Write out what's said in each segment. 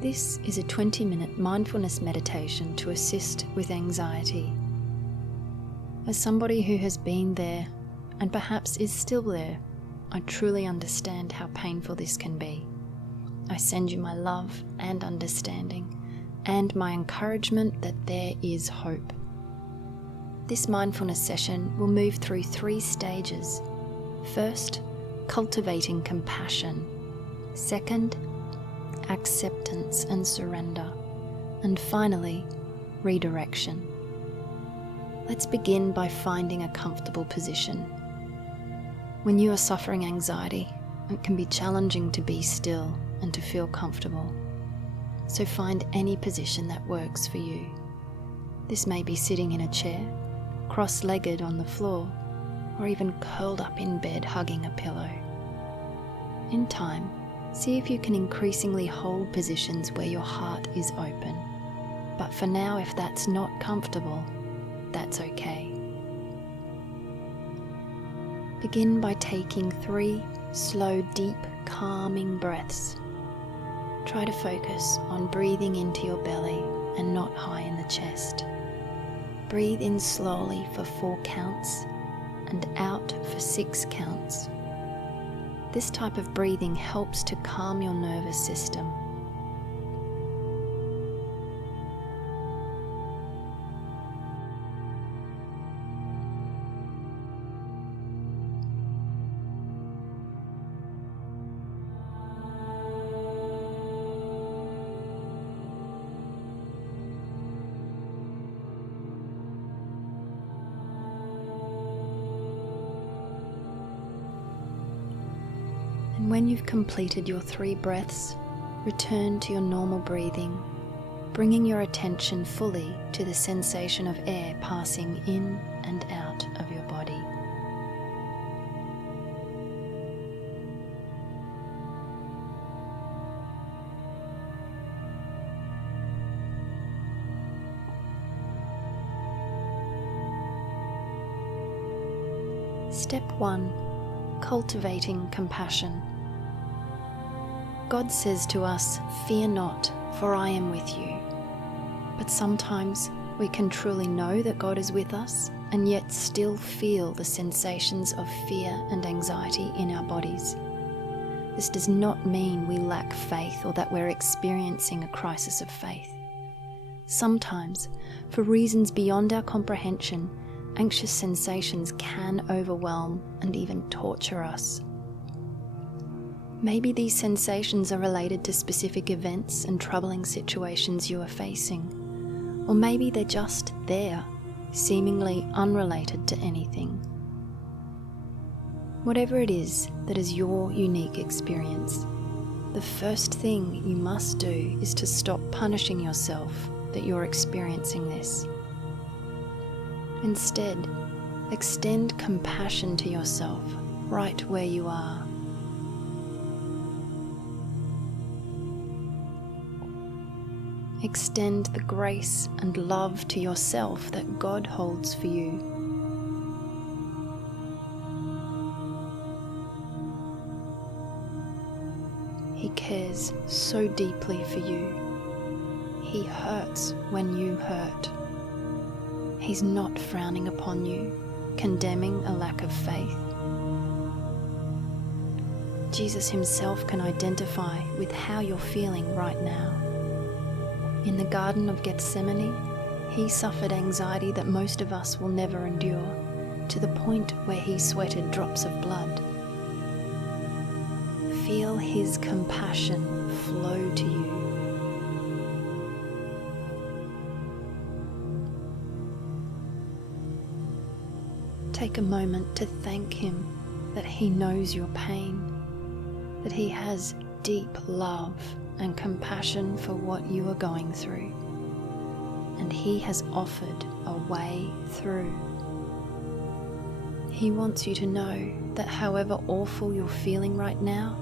This is a 20-minute mindfulness meditation to assist with anxiety. As somebody who has been there and perhaps is still there, I truly understand how painful this can be. I send you my love and understanding and my encouragement that there is hope. This mindfulness session will move through 3 stages. First, cultivating compassion. Second, acceptance and surrender. And finally, redirection. Let's begin by finding a comfortable position. When you are suffering anxiety, it can be challenging to be still and to feel comfortable. So find any position that works for you. This may be sitting in a chair, cross-legged on the floor, or even curled up in bed hugging a pillow. In time, see if you can increasingly hold positions where your heart is open. But for now, if that's not comfortable, that's okay. Begin by taking 3 slow, deep, calming breaths. Try to focus on breathing into your belly and not high in the chest. Breathe in slowly for 4 counts and out for 6 counts. This type of breathing helps to calm your nervous system. And when you've completed your 3 breaths, return to your normal breathing, bringing your attention fully to the sensation of air passing in and out of your body. Step 1. Cultivating compassion. God says to us, "Fear not, for I am with you." But sometimes we can truly know that God is with us and yet still feel the sensations of fear and anxiety in our bodies. This does not mean we lack faith or that we're experiencing a crisis of faith. Sometimes, for reasons beyond our comprehension, anxious sensations can overwhelm and even torture us. Maybe these sensations are related to specific events and troubling situations you are facing, or maybe they're just there, seemingly unrelated to anything. Whatever it is that is your unique experience, the first thing you must do is to stop punishing yourself that you're experiencing this. Instead, extend compassion to yourself right where you are. Extend the grace and love to yourself that God holds for you. He cares so deeply for you. He hurts when you hurt. He's not frowning upon you, condemning a lack of faith. Jesus himself can identify with how you're feeling right now. In the Garden of Gethsemane, he suffered anxiety that most of us will never endure, to the point where he sweated drops of blood. Feel his compassion flow to you. Take a moment to thank him that he knows your pain, that he has deep love and compassion for what you are going through, and he has offered a way through. He wants you to know that however awful you're feeling right now,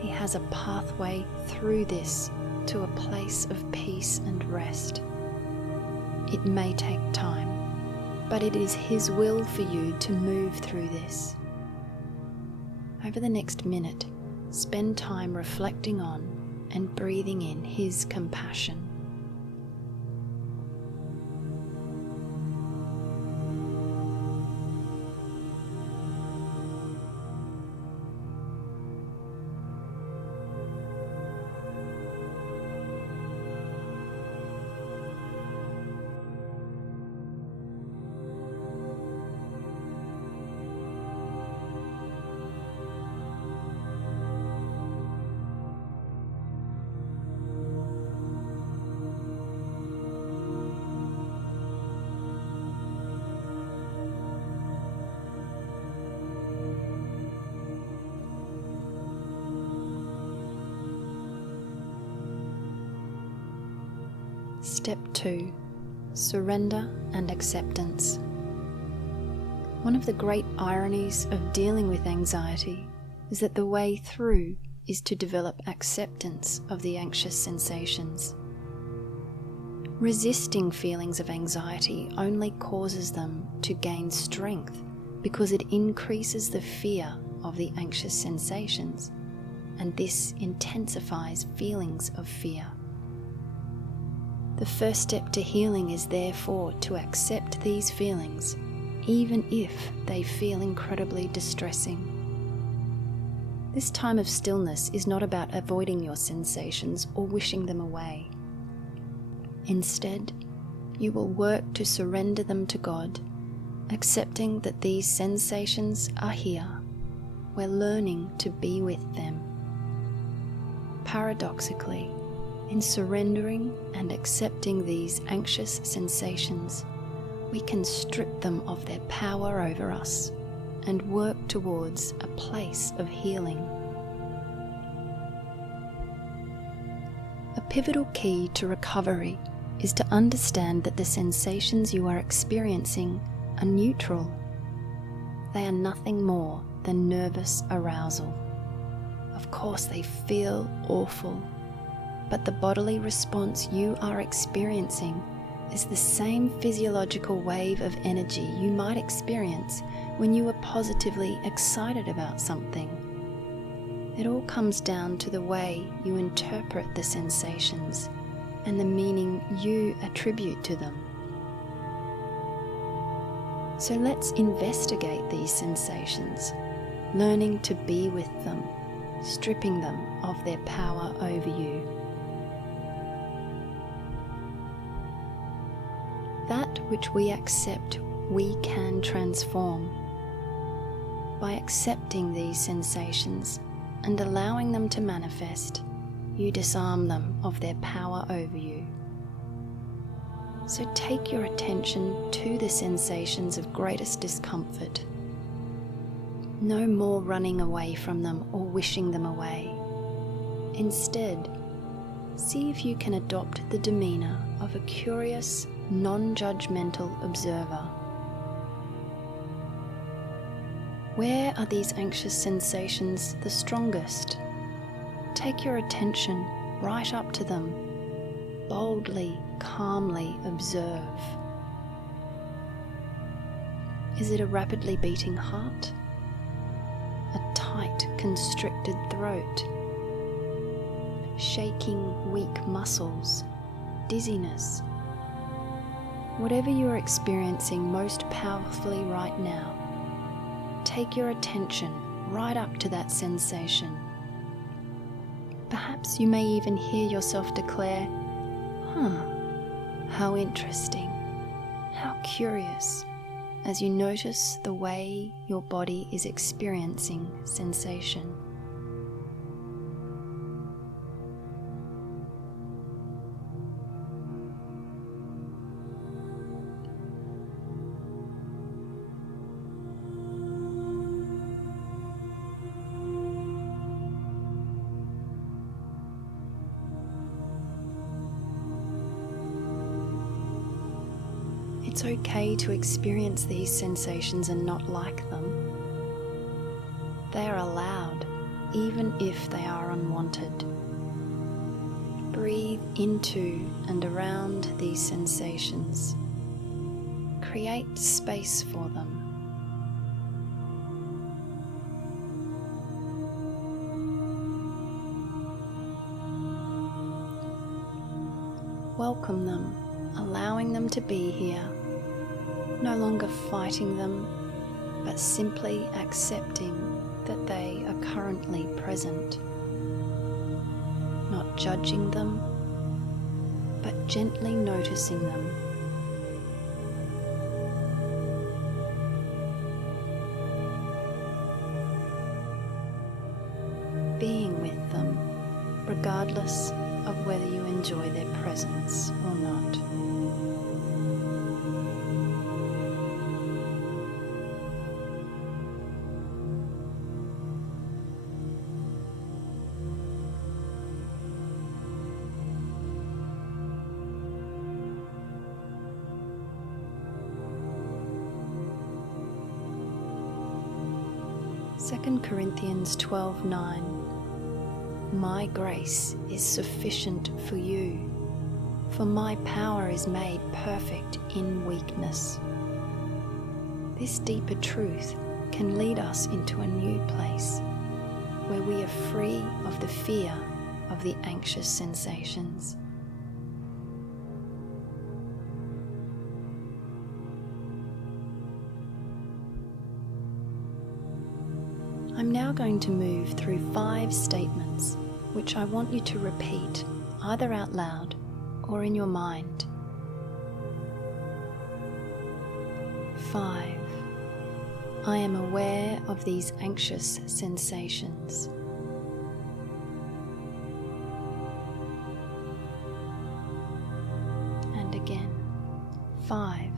he has a pathway through this to a place of peace and rest. It may take time, but it is his will for you to move through this. Over the next minute, spend time reflecting on and breathing in His compassion. Step 2. Surrender and acceptance. One of the great ironies of dealing with anxiety is that the way through is to develop acceptance of the anxious sensations. Resisting feelings of anxiety only causes them to gain strength because it increases the fear of the anxious sensations, and this intensifies feelings of fear. The first step to healing is therefore to accept these feelings, even if they feel incredibly distressing. This time of stillness is not about avoiding your sensations or wishing them away. Instead, you will work to surrender them to God, accepting that these sensations are here. We're learning to be with them. Paradoxically, in surrendering and accepting these anxious sensations, we can strip them of their power over us and work towards a place of healing. A pivotal key to recovery is to understand that the sensations you are experiencing are neutral. They are nothing more than nervous arousal. Of course, they feel awful, but the bodily response you are experiencing is the same physiological wave of energy you might experience when you are positively excited about something. It all comes down to the way you interpret the sensations and the meaning you attribute to them. So let's investigate these sensations, learning to be with them, stripping them of their power over you. That which we accept, we can transform. By accepting these sensations and allowing them to manifest, you disarm them of their power over you. So take your attention to the sensations of greatest discomfort. No more running away from them or wishing them away. Instead, see if you can adopt the demeanor of a curious, non-judgmental observer. Where are these anxious sensations the strongest? Take your attention right up to them. Boldly, calmly observe. Is it a rapidly beating heart? A tight, constricted throat? Shaking, weak muscles? Dizziness? Whatever you are experiencing most powerfully right now, take your attention right up to that sensation. Perhaps you may even hear yourself declare, how interesting, how curious, as you notice the way your body is experiencing sensation. It's okay to experience these sensations and not like them. They are allowed, even if they are unwanted. Breathe into and around these sensations. Create space for them. welcome them, allowing them to be here, no longer fighting them, but simply accepting that they are currently present. Not judging them, but gently noticing them. Being with them, regardless of whether you enjoy their presence or not. Second Corinthians 12:9. My grace is sufficient for you, for my power is made perfect in weakness. This deeper truth can lead us into a new place where we are free of the fear of the anxious sensations. I'm now going to move through 5 statements which I want you to repeat either out loud or in your mind. 5. I am aware of these anxious sensations. 5.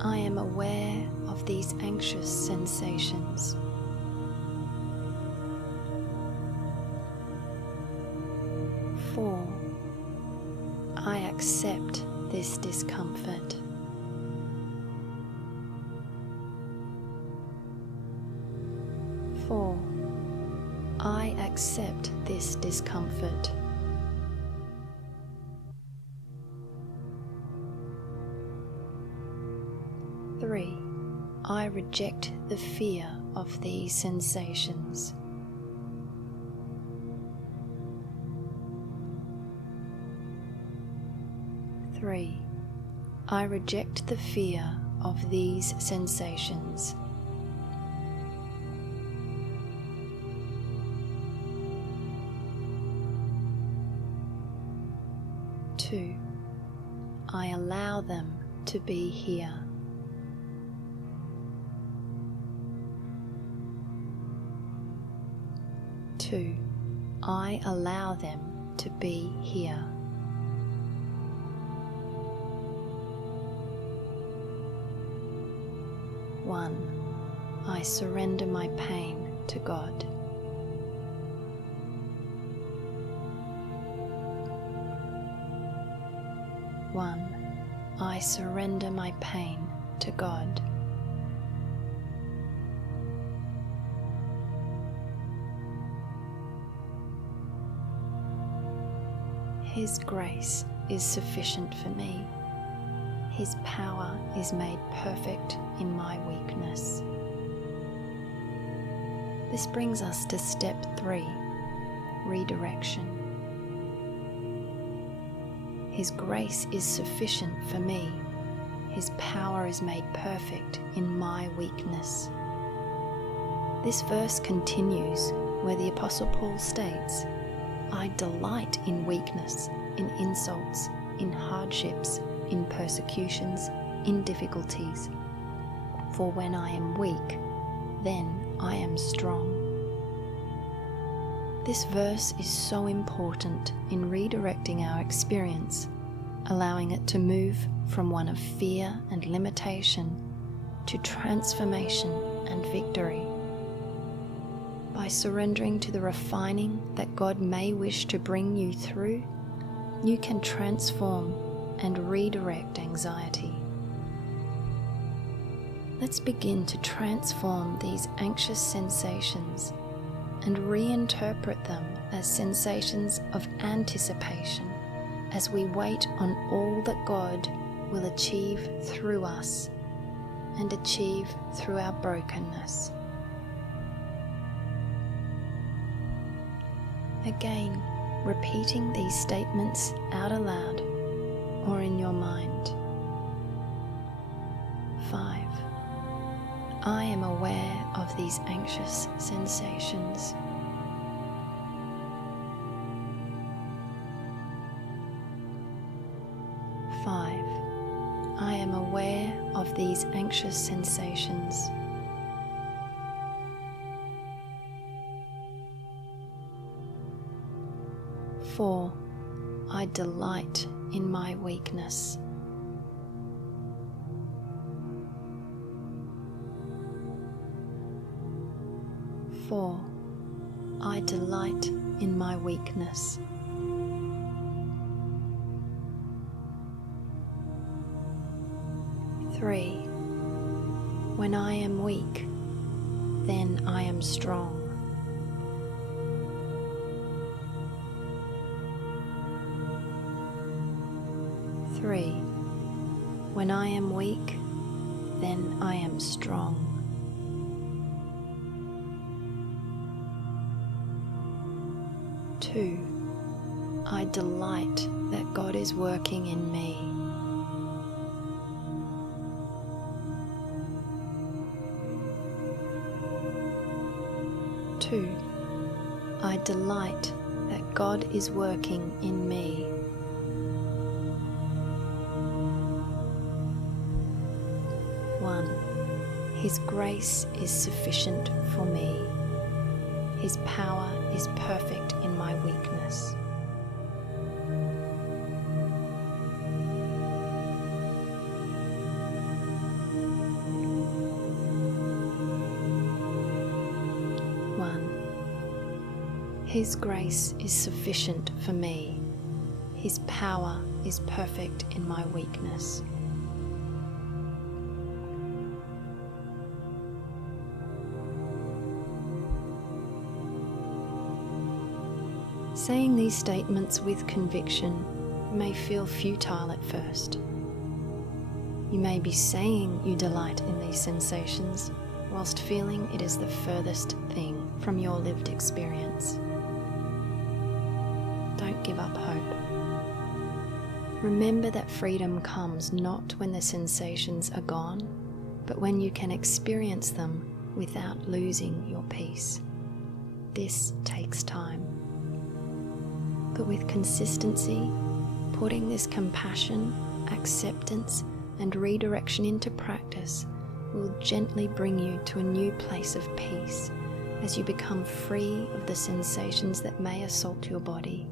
I am aware of these anxious sensations. 4. I accept this discomfort. 4. I accept this discomfort. 3. I reject the fear of these sensations. 3. I reject the fear of these sensations. 2. I allow them to be here. 2. I allow them to be here. 1. I surrender my pain to God. 1. I surrender my pain to God. 2. His grace is sufficient for me. His power is made perfect in my weakness. This brings us to step 3, redirection. His grace is sufficient for me. His power is made perfect in my weakness. This verse continues where the Apostle Paul states, I delight in weakness, in insults, in hardships, in persecutions, in difficulties. For when I am weak, then I am strong. This verse is so important in redirecting our experience, allowing it to move from one of fear and limitation to transformation and victory. By surrendering to the refining that God may wish to bring you through, you can transform and redirect anxiety. Let's begin to transform these anxious sensations and reinterpret them as sensations of anticipation as we wait on all that God will achieve through us and achieve through our brokenness. Again, repeating these statements out aloud or in your mind. 5. I am aware of these anxious sensations. 5. I am aware of these anxious sensations. 4. I delight in my weakness. 4. I delight in my weakness. 3. When I am weak, then I am strong. 3. When I am weak, then I am strong. 2. I delight that God is working in me. 2. I delight that God is working in me. 1. His grace is sufficient for me. His power is perfect in my weakness. 1. His grace is sufficient for me. His power is perfect in my weakness. 2. Saying these statements with conviction may feel futile at first. You may be saying you delight in these sensations whilst feeling it is the furthest thing from your lived experience. Don't give up hope. Remember that freedom comes not when the sensations are gone, but when you can experience them without losing your peace. This takes time. But with consistency, putting this compassion, acceptance, and redirection into practice will gently bring you to a new place of peace as you become free of the sensations that may assault your body.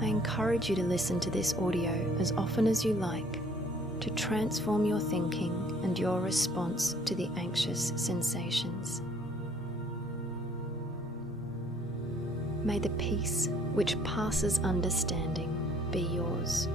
I encourage you to listen to this audio as often as you like to transform your thinking and your response to the anxious sensations. May the peace which passes understanding be yours.